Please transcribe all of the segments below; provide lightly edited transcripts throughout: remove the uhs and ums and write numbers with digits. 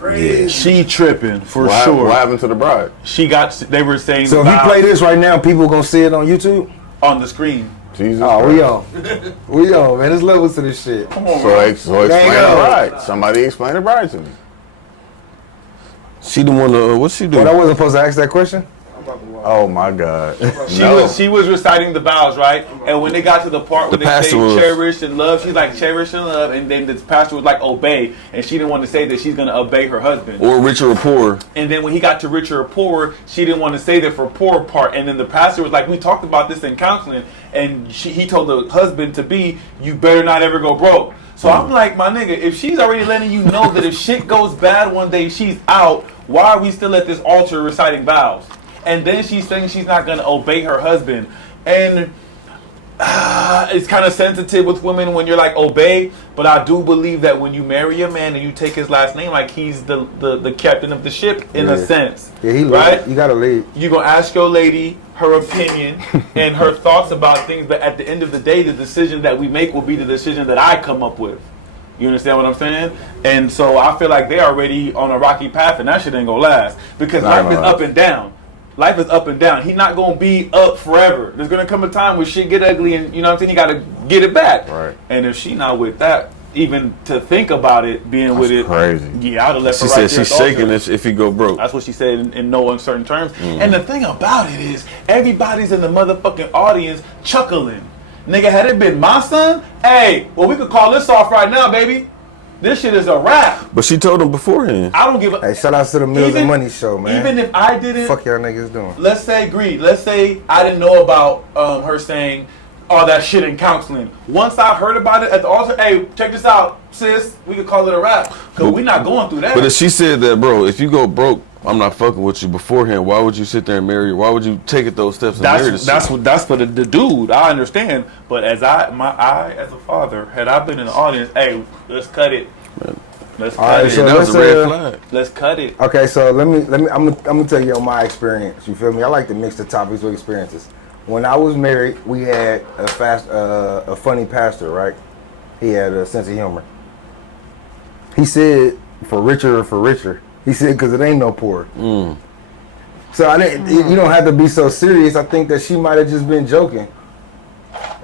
crazy. She tripping for What sure. What happened to the bride? They were saying. So if you play this right now, people gonna see it on YouTube. on the screen. Jesus Oh, Christ. we on, man. There's levels to this shit. Come on, So, man. explain the bride. Somebody explain the bride to me. She the one. What's she But do? I wasn't supposed to ask that question. Oh my God. She was reciting the vows, right? And when they got to the part where The they pastor say was- cherish and love, she's like cherish and love, and then the pastor was like obey, and she didn't want to say that she's gonna obey her husband. Or richer or poor? And then when he got to richer or poorer, she didn't want to say that for poor part. And then the pastor was like, we talked about this in counseling, and he told the husband to be, you better not ever go broke. So I'm like, my nigga, if she's already letting you know that if shit goes bad one day, she's out, why are we still at this altar reciting vows? And then she's saying she's not going to obey her husband. And it's kind of sensitive with women when you're like, obey. But I do believe that when you marry a man and you take his last name, like he's the captain of the ship in a sense. Yeah, he right? You gotta lead. You're going to ask your lady her opinion and her thoughts about things. But at the end of the day, the decision that we make will be the decision that I come up with. You understand what I'm saying? And so I feel like they're already on a rocky path, and that shit ain't going to last. Because life is up and down. Life is up and down. He's not going to be up forever. There's going to come a time where shit get ugly and, you know what I'm saying, you got to get it back. Right. And if she not with that, even to think about it, being with it. Crazy. Yeah, I'd have left She her right said there she's at the shaking altar. if he go broke. That's what she said in no uncertain terms. And the thing about it is, everybody's in the motherfucking audience chuckling. Nigga, had it been my son, hey, well, we could call this off right now, baby. This shit is a wrap. But she told him beforehand. I don't give a... Hey, shout out to the Mills and Money show, man. Even if I didn't... Fuck y'all niggas doing. Let's say, Greed, let's say I didn't know about her saying all that shit in counseling. Once I heard about it at the altar, hey, check this out, sis, we could call it a wrap. Because we're not going through that. But if she said that, bro, if you go broke, I'm not fucking with you beforehand, why would you sit there and marry her? Why would you take it those steps and marry this shit? That's for the dude. I understand. But as I as a father, had I been in the audience, hey, let's cut it. Let's All cut right, it. so That was a let's, red flag. Let's cut it. Okay, so let me. I'm gonna tell you on my experience. You feel me? I like to mix the topics with experiences. When I was married, we had a funny pastor, right? He had a sense of humor. He said, "For richer or for richer." He said, "Because it ain't no poor." So I didn't. You don't have to be so serious. I think that she might have just been joking.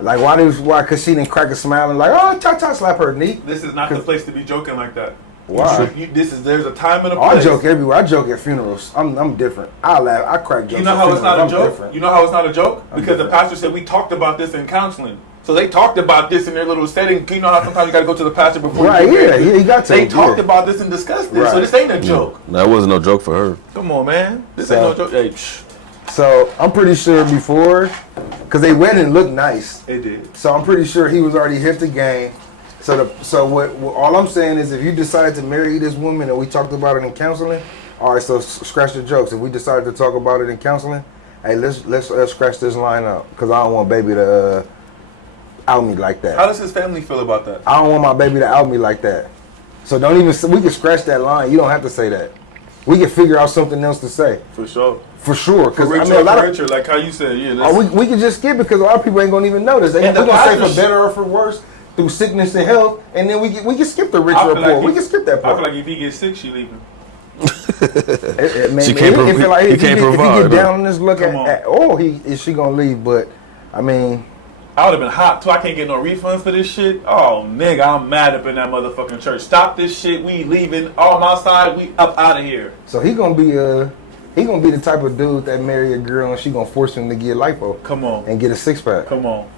Like why? Because she didn't crack a smile and like, oh, cha slap her knee. This is not the place to be joking like that. Why? There's a time and a Oh, I place. joke everywhere. I joke at funerals. I'm different. I laugh. I crack jokes. You know at how it's not a funerals. I'm joke? different. You know how it's not a joke? I'm Because the different. pastor said we talked about this in counseling. So they talked about this in their little setting. You know how sometimes you got to go to the pastor before Right, you get yeah, married? yeah, you got to, They talked yeah. about this and discussed this. So Right. this ain't a joke. That wasn't no joke for her. Come on, man. This So- ain't no joke. Hey, So I'm pretty sure before, because they wedding looked nice. it did. So I'm pretty sure he was already hit the game. So what all I'm saying is, if you decided to marry this woman and we talked about it in counseling, all right. So scratch the jokes. If we decided to talk about it in counseling, hey, let's scratch this line out because I don't want baby to out me like that. How does his family feel about that? I don't want my baby to out me like that. So don't even. We can scratch that line. You don't have to say that. We can figure out something else to say For sure. for sure. For Because I richer, mean, a lot for of richer, like how you said, yeah. oh, we can just skip it because a lot of people ain't gonna even notice. They And gonna the say for pastor- better or for worse through sickness and health, and then we can skip the rich I or feel poor. like We can skip that I part. feel like if he gets sick, she leaving. She can't if he can't if he provide, get down on this look Come on. at is she gonna leave? But I mean, I would have been hot too. I can't get no refunds for this shit. Oh, nigga, I'm mad up in that motherfucking church. Stop this shit. We leaving. On my side, we up out of here. so he gonna be the type of dude that marry a girl and she gonna force him to get lipo Come on. and get a 6-pack. Come on.